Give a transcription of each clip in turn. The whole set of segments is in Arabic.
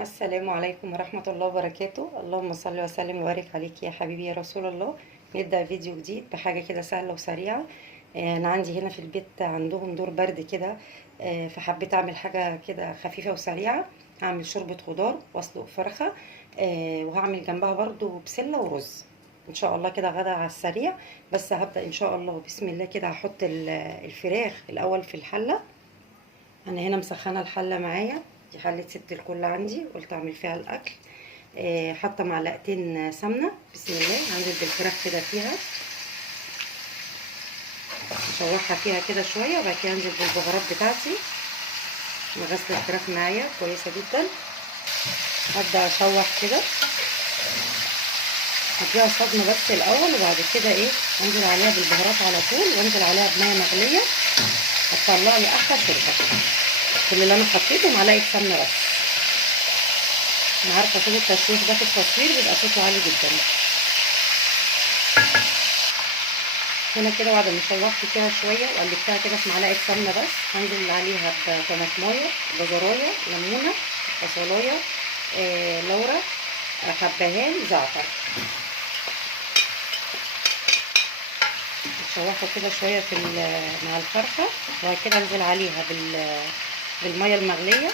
السلام عليكم ورحمة الله وبركاته. اللهم صل وسلم وبارك عليك يا حبيبي يا رسول الله. نبدأ فيديو جديد بحاجة كده سهلة وسريعة. أنا عندي هنا في البيت عندهم دور برد كده. فحبيت أعمل حاجة كده خفيفة وسريعة. هعمل شوربة خضار وأسلق فرخة. وهعمل جنبها برضو بسلة ورز. إن شاء الله كده غدا على السريع. بس هبدأ إن شاء الله بسم الله كده. هحط الفراخ الأول في الحلة. انا هنا مسخنه الحله معايا. دي حله ست الكل عندي، قلت اعمل فيها الاكل. حاطه معلقتين سمنه. بسم الله هنزل بالفراخ كده فيها، اشوحها فيها كده شويه، وبعد كده انزل بالبهارات بتاعتي. انا غسله الفراخ معايا كويسه جدا. هبدا اشوح كده، هديها صدمه بس الاول، وبعد كده انزل عليها بالبهارات على طول، وانزل عليها بميه مغليه. هتطلع لي احلى شوربه. كل اللي انا حطيته معلقه سمنه بس. انا عارفه صوت التشويش ده في التصوير بيبقى صوته عالي جدا. هنا كده بعد ما شوحت فيها شويه وقلبتها كده في معلقه سمنه بس، هنزل عليها بطماطمايه، جزرايه، ليمونه، بصلايه، لورا، حبهان، زعتر. اشوحها كده شويه مع الفرخه، وبعد كده انزل عليها بالميه المغليه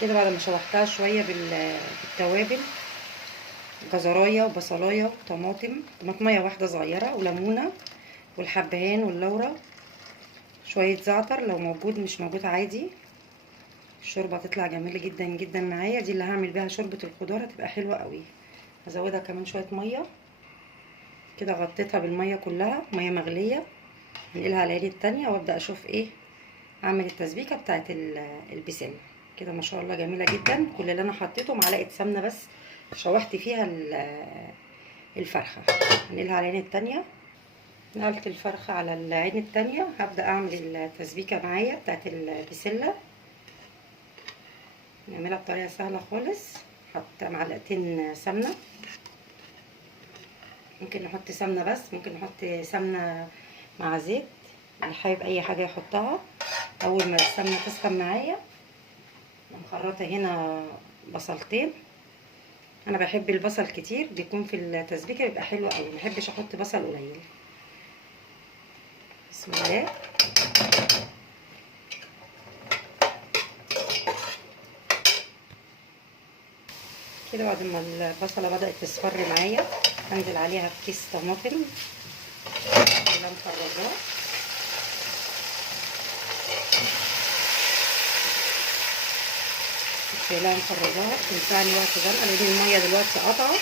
كده. بعد ما شوحتها شويه بالتوابل، جزرايه وبصلايه وطماطم، طماطميه واحده صغيره، وليمونه، والحبهان واللورا، شويه زعتر لو موجود، مش موجود عادي. الشوربه هتطلع جميله جدا جدا معايا. دي اللي هعمل بيها شوربه الخضار، هتبقى حلوه قوي. هزودها كمان شويه ميه كده. غطيتها بالميه كلها، ميه مغليه. هنقلها على العين التانية، وابدا اشوف اعمل التسبيكه بتاعت البسله كده. ما شاء الله جميله جدا. كل اللي انا حطيته معلقه سمنه بس، شوحت فيها الفرخه. هنقلها على العين التانية. نقلت الفرخه على العين التانية، هبدا اعمل التسبيكه معايا بتاعت البسله. نعملها بطريقه سهله خالص. حط معلقتين سمنه، ممكن نحط سمنه بس، ممكن نحط سمنه مع زيت، اللي حابب اي حاجه يحطها. اول ما السمنه تسخن معايا، مخرطه هنا بصلتين. انا بحب البصل كتير، بيكون في التسبيكه بيبقى حلو قوي، ما بحبش احط بصل قليل. بسم الله. كده بعد ما البصله بدات تصفر معايا، هنزل عليها بكيس طماطم اللي مفرزاه. شايلاها مفرزاها، تنفعني وقت غرقه، لان الميه دلوقتي قطعه.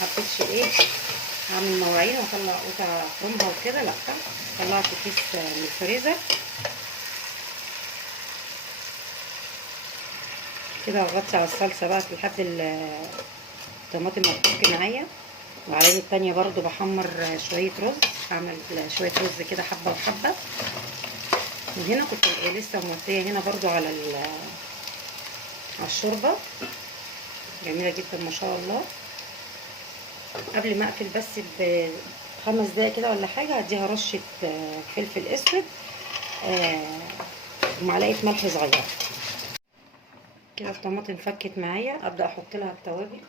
محبتش اعمل مواعين واطلع قطع افرمها وكده، لا. طلعت كيس من الفريزر كده، واغطي على الصلصه بقى لحد الطماطم ما تفك معايا. وعلى العين التانية برضو بحمر شويه رز. هعمل شويه رز كده، حبه وحبه. وهنا كنت لسه موطيه هنا برضو على الشوربه. جميله جدا ما شاء الله. قبل ما اقفل بس ب5 دقايق كده ولا حاجه، هديها رشه فلفل اسود، ومعلقه ملح صغيره. كده الطماطم فكت معايا، ابدا احط لها التوابل.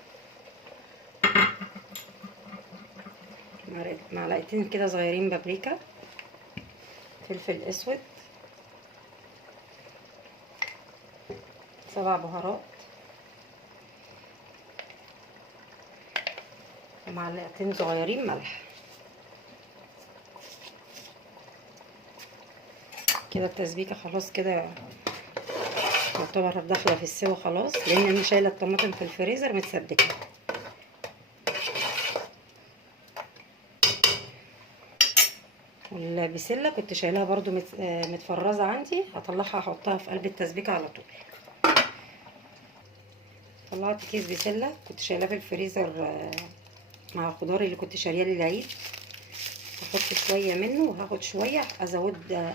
معلقتين كده صغيرين بابريكا، فلفل اسود، 7 بهارات، ومعلقتين صغيرين ملح. كده التسبيكه خلاص كده تعتبر داخله في السوا خلاص، لان انا شايله الطماطم في الفريزر متسبكه. والبسله كنت شايلها برضو متفرزه عندي، هطلعها احطها في قلب التسبيكه على طول. طلعت كيس بسله كنت شايلاه في الفريزر مع الخضار اللي كنت شارياه للعيد. هحط شويه منه، وهاخد شويه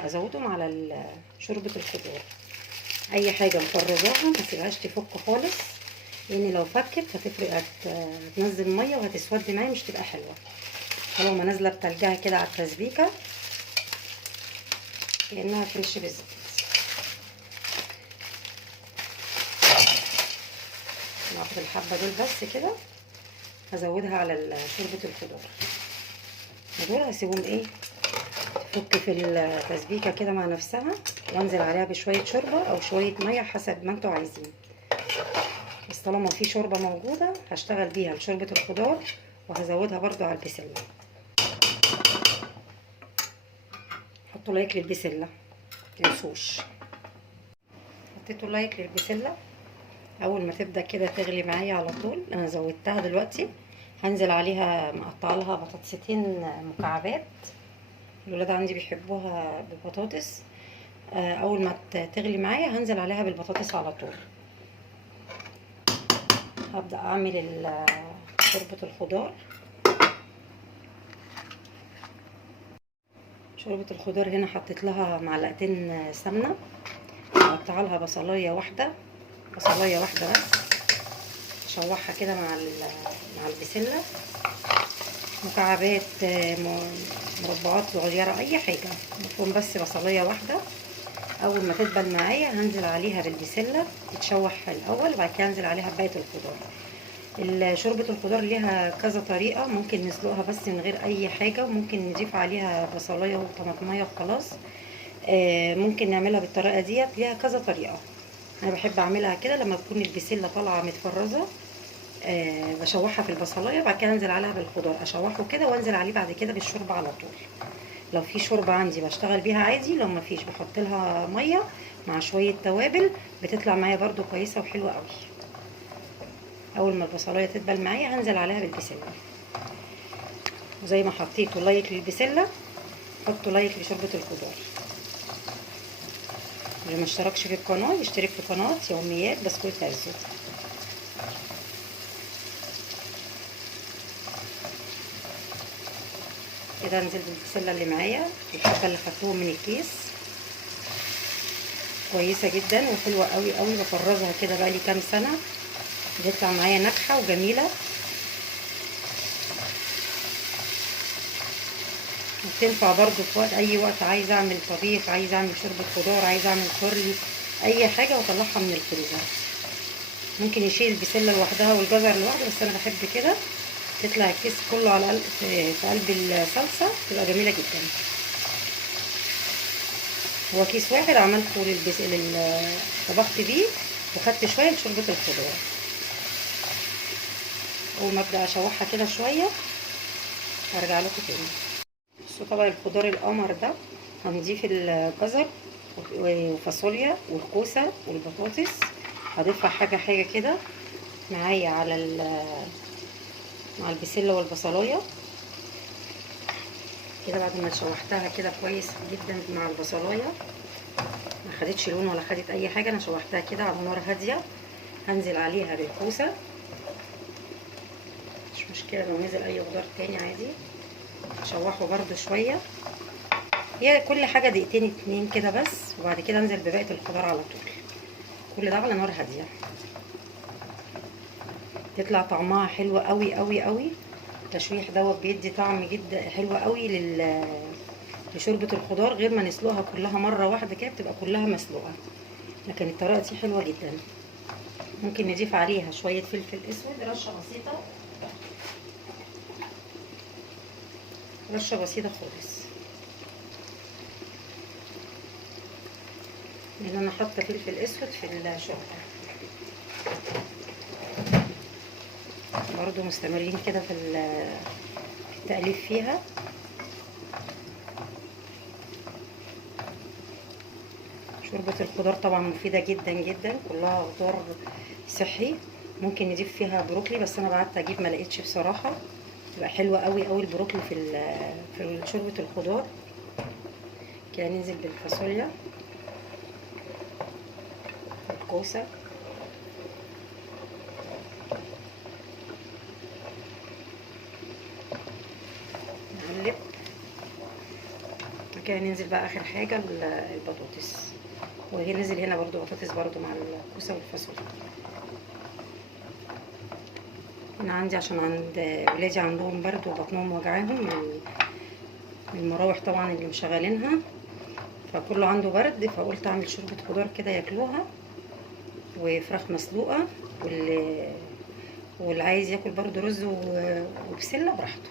ازودهم على شوربه الخضار. اي حاجه مفرزاها ما تسيبهاش تفك خالص، لان لو فكت هتفرق، هتنزل ميه وهتسود معايا، مش تبقى حلوه. طالما نازله بتلجها كده على التسبيكه، كانها فريش بالظبط. هاخد الحبه دول بس كده، هزودها على شوربه الخضار دول، هسيبهم ايه تفك في التسبيكه كده مع نفسها، وانزل عليها بشويه شوربه او شويه ميه حسب ما انتوا عايزين. بس طالما في شوربه موجوده هشتغل بيها لشوربه الخضار، وهزودها برضو على البسله. حطوا لايك للبسله متنسوش. حطيتوا لايك للبسله، اول ما تبدا كده تغلي معايا على طول انا زودتها دلوقتي، هنزل عليها مقطع لها بطاطستين مكعبات، الولاد عندي بيحبوها بالبطاطس. اول ما تغلي معايا هنزل عليها بالبطاطس على طول. هبدا اعمل شوربه الخضار. شوربه الخضار هنا حطيت لها معلقتين سمنه، مقطع لها بصلايه واحده بس، اشوحها كده مع البسله، مكعبات مربعات صغيره اي حاجه، مفهوم، بس بصلايه واحده. اول ما تدبل معايا هنزل عليها بالبسله تتشوح الاول، وبعد كده هنزل عليها بباقي الخضار. شوربه الخضار ليها كذا طريقه، ممكن نسلقها بس من غير اي حاجه، وممكن نضيف عليها بصلايه وطماطميه وخلاص. ممكن نعملها بالطريقه ديت، ليها كذا طريقه. انا بحب اعملها كده لما تكون البسله طالعه متفرزه، بشوحها في البصلايه، بعد كده انزل عليها بالخضار، اشوحه كده وانزل عليه بعد كده بالشوربه على طول. لو في شوربه عندي بشتغل بيها عادي، لو ما فيش بحط لها ميه مع شويه توابل، بتطلع معايا برده كويسه وحلوه قوي. اول ما البصلايه تدبل معايا هنزل عليها بالبسله، وزي ما حطيتوا لايك للبسله حطوا لايك لشوربه الخضار. اللي ما اشتركش في القناه يشترك في قناه يوميات بسكوت عزو. كده انزل بالبسله اللي معايا، الحبه اللي خدتهم من الكيس كويسه جدا وحلوه قوي قوي، بفرزها كده بقى لي كام سنه، بتطلع معايا ناجحه وجميله. وتنفع برضو في وقت، اي وقت عايزه اعمل طبيخ، عايزه اعمل شوربه خضار، عايزه اعمل كورلي، اي حاجه واطلعها من الفريزر. ممكن يشيل البسله لوحدها والجزر لوحده، بس انا بحب كده تطلع الكيس كله على قلب في قلب الصلصه، تبقى جميله جدا. هو كيس واحد عملته طبخت بيه وخدت شويه لشوربه الخضار. اول ما ابدا اشوحها كده شويه هرجع لكم تاني. بصوا طبق الخضار القمر ده، هنضيف الجزر وفاصوليا والكوسه والبطاطس، هضيفها حاجه حاجه كده معايا مع البسله والبصلايه كده. بعد ما شوحتها كده كويس جدا مع البصلايه، ما خدتش لون ولا خدت اي حاجه، انا شوحتها كده على نار هاديه. هنزل عليها بالكوسه، مش مشكله لو نزل اي خضار تاني عادي، اشوحه برده شويه، هي كل حاجه دقيقتين اتنين كده بس، وبعد كده انزل بباقي الخضار على طول. كل ده على نار هاديه، تطلع طعمها حلو قوي قوي قوي. التشويح دوت بيدي طعم جدا حلو قوي لشوربه الخضار، غير ما نسلقها كلها مره واحده كده بتبقى كلها مسلوقه، لكن الطريقه دي حلوه جدا. ممكن نضيف عليها شويه فلفل اسود، رشه بسيطه خالص، لان انا حاطه فلفل اسود في الشوربه. برضو مستمرين كده في التقليب فيها. شوربه الخضار طبعا مفيده جدا جدا، كلها خضار صحي. ممكن نضيف فيها بروكلي، بس انا بعت اجيب ما لقيتش بصراحه، تبقى حلوه قوي قوي البروكلي في شوربه الخضار. كده ننزل بالفاصوليا والكوسه، نقلب. كده ننزل بقى اخر حاجه البطاطس، وهي نزل هنا برضو بطاطس برضو مع الكوسه والفاصوليا. انا عندي عشان عند ولادي عندهم برضو بطنهم وجعاهم من المراوح طبعا اللي مشغلينها، فكله عنده برد، فقلت اعمل شوربه خضار كده ياكلوها، وفراخ مسلوقه واللي عايز ياكل برضو رز وبسله براحته.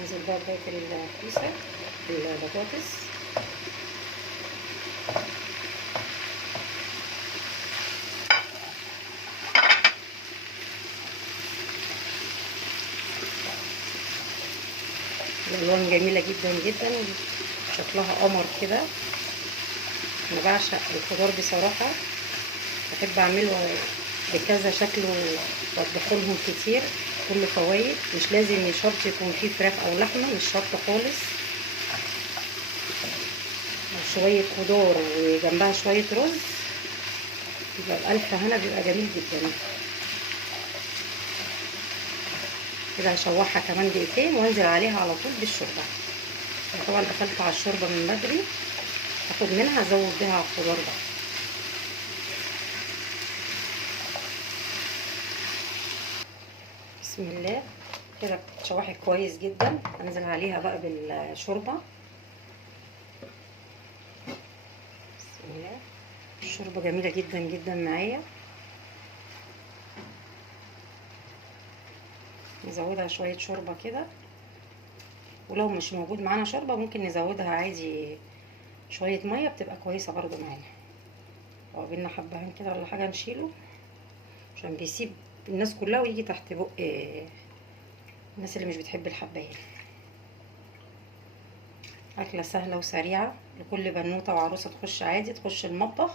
ننزل بقى بباقي الكوسه البطاطس. الالوان جميله جدا جدا، شكلها قمر كده. انا بعشق الخضار بصراحه، بحب اعمله بكذا شكل واطبخه لهم كتير، كله فوايد. مش لازم شرط يكون فيه فراخ او لحمه، مش شرط خالص. شويه خضار وجنبها شويه رز يبقى بألف هنا، بيبقى جميل جدا. كده هشوحها كمان دقيقتين وانزل عليها على طول بالشوربه. طبعا دخلت على الشوربه من بدري، هاخد منها ازود بيها على الخضار بقى. بسم الله. كده اتشوحت كويس جدا، انزل عليها بقى بالشوربه. بسم الله. الشوربه جميله جدا جدا معايا. نزودها شويه شوربه كده، ولو مش موجود معانا شوربه ممكن نزودها عادي شويه ميه، بتبقى كويسه برضو معانا. لو قابلنا حبهان كده ولا حاجه نشيله، عشان بيسيب الناس كلها ويجي تحت بق الناس اللي مش بتحب الحبايه. اكله سهله وسريعه لكل بنوته وعروسه تخش عادي، تخش المطبخ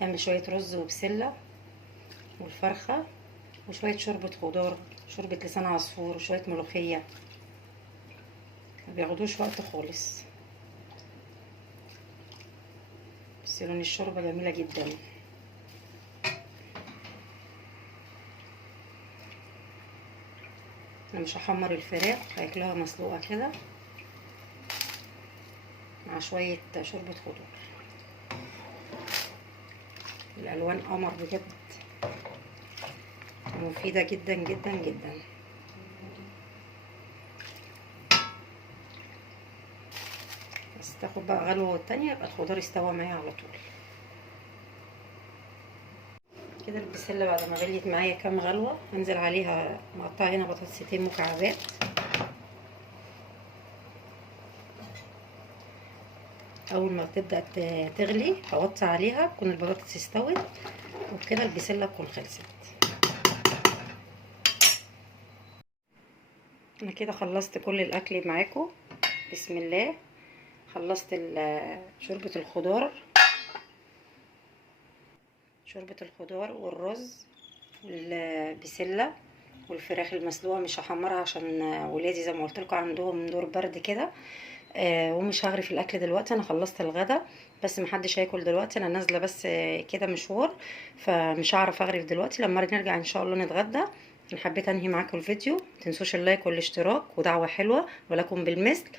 تعمل شويه رز وبسله والفرخه وشويه شوربه خضار، شوربه لسان عصفور وشويه ملوخيه، ما بياخدوش وقت خالص. بس لون الشوربه جميله جدا. انا مش هحمر الفراخ، هاكلها مسلوقه كده مع شويه شوربه خضار. الالوان قمر بجد، مفيده جدا جدا جدا. بس تاخد بقى غلوه والتانيه يبقى الخضار استوى معايا على طول. كده البسله بعد ما غليت معايا كام غلوه، هنزل عليها مقطعه هنا بطاطستين مكعبات. اول ما تبدا تغلي هوطي عليها، تكون البطاطس استوت، وبكده البسله تكون خلصت. انا كده خلصت كل الاكل معاكم. بسم الله. خلصت شوربه الخضار والرز والبسله والفراخ المسلوقه. مش هحمرها عشان ولادي زي ما قلت لكم عندهم دور برد كده، ومش هغرف في الاكل دلوقتي. انا خلصت الغدا بس محدش هياكل دلوقتي، انا نازله بس كده مشوار، فمش هعرف اغرف دلوقتي. لما نرجع ان شاء الله نتغدى. انا حبيت انهي معاكم الفيديو، متنسوش اللايك والاشتراك ودعوه حلوه ولكم بالمثل.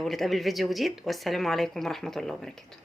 ونتقابل فيديو جديد، والسلام عليكم ورحمه الله وبركاته.